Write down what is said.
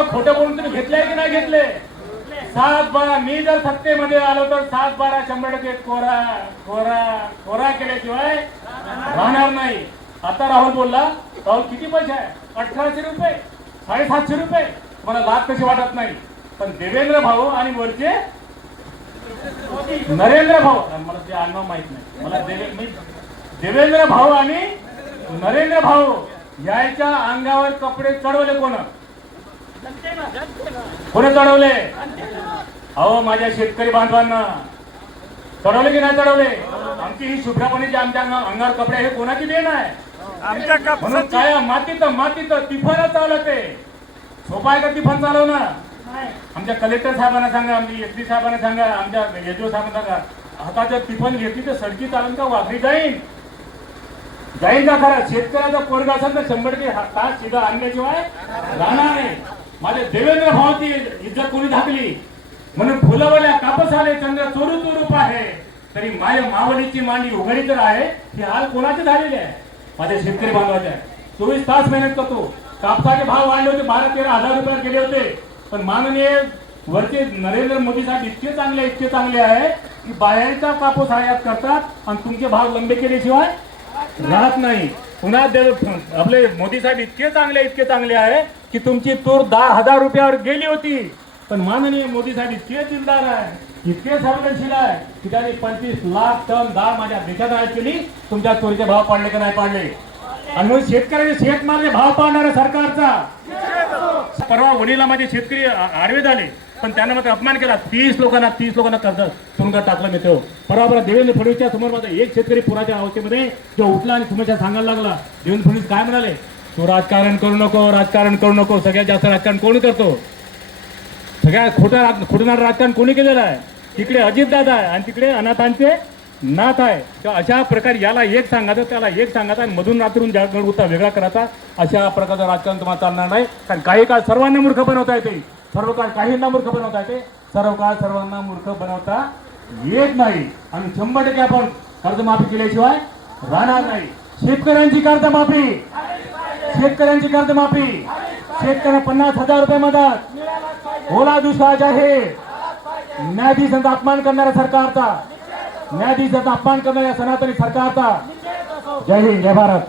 निर्णय घेतले सात बारा मी जर सत्तेमध्ये आलो तर सात बारा शंभर टक्के कोरा कोरा कोरा केल्याशिवाय राहणार नाही. आता राहुल बोलला राहुल किती पैसे आहे? अठराशे रुपये साडेसातशे रुपये. मला लाभ कशी वाटत नाही. पण देवेंद्र भाऊ आणि वरचे नरेंद्र भाऊ. आणि मला ते आडनाव माहीत नाही. मला देवे मी देवेंद्र भाऊ आणि नरेंद्र भाऊ याच्या अंगावर कपडे चढवले कोण? कोणी चढवले? अहो माझ्या शेतकरी बांधवांना. चढवले की नाही चढवले? आमची ही शुभ्रापणी जी आमच्या अंगा- अंगावर कपडे हे कोणाची देण आहे? आमच्या म्हणून कापसाची काय मातीत मातीत तिफानं चालवते सोपा आहे का तिफान चालवणं? आमच्या कलेक्टर साहेबांना सांगा आमच्या एस पी साहेबांना सांगा आमच्या एजओ साहेबांना सांगा. हाताच्या टिफन घेतली तर सडकी चालन का वाकडी जाईन? जाईन का खरा? शेतकऱ्याचा पोरगा असेल तर शंभर टक्के हा तास सीधा आणल्याशिवाय राहणार नाही. माझे देवेंद्र भावाची इज्जत कोणी धाकली? म्हणून फुलवल्या कापस आले चंद्र चोरू चोरूप आहे. तरी माय मावलीची मांडी उघडी तर आहे ही हाल कोणाचे झालेले आहे? माझ्या शेतकरी बांधवाचे आहे. चोवीस तास मेहनत करतो. कापसाचे भाव वाढले होते बारा तेरा हजार रुपयाला गेले होते. पण माननीय वरचे नरेंद्र मोदी साहेब इतके चांगले इतके चांगले आहे की बाहेरचा कापूस आयात करतात आणि तुमचे भाव लंबे केल्याशिवाय राहत नाही. पुन्हा देव आपले मोदी साहेब इतके चांगले इतके चांगले आहे की तुमची तूर दहा हजार रुपयावर गेली होती. पण माननीय मोदी साहेब इतके दिलदार आहे इतके संवेदनशील आहे की त्यांनी पंचवीस लाख टन डाळ माझ्या देशात आयात केली तुमच्या चोरीचे भाव पाडले का नाही पाडले? आणि म्हणून शेतकऱ्याचे शेतमालाचे भाव पाडणारा सरकारचा. परवा वडीला माझे शेतकरी आडवे झाले पण त्यांना मात्र अपमान केला. तीस लोकांना तीस लोकांना कर्ज तुरुंगात टाकलं मी तो. परवा परवा देवेंद्र फडणवीसच्या समोर माझा एक शेतकरी पुराच्या अवस्थेमध्ये जो उठला आणि समस्या सांगायला लागला. देवेंद्र फडणवीस काय म्हणाले? तू राजकारण करू नको राजकारण करू नको. सगळ्यात जास्त राजकारण कोण करतो? सगळ्यात खोटं राज- खोटणारं राजकारण कोणी केलेलं आहे? तिकडे अजितदादा आहे आणि तिकडे अनाथांचे नाथ आहे. तर अशा प्रकारे याला एक सांगायचं त्याला एक सांगायचं आणि मधून रात्रून जगाड होता वेगळा करायचा अशा प्रकारचं राजकारण तुम्हाला चालणार नाही. कारण काही काळ सर्वांना मूर्ख बनवता येते. सर्व काळ काहींना मूर्ख बनवता येते. सर्व काळ सर्वांना मूर्ख बनवता येत नाही. आणि शंभर टक्के आपण कर्जमाफी केल्याशिवाय राहणार नाही. शेतकऱ्यांची कर्जमाफी. शेतकऱ्यांची कर्जमाफी. शेतकऱ्यांना पन्नास हजार रुपये मदत. ओला दुष्काळ जाहीर. न्यायाधीशांचा अपमान करणाऱ्या सरकारचा. न्यायाधीशांचा अपमान करणाऱ्या सनातनी सरकारचा. जय हिंद जय भारत.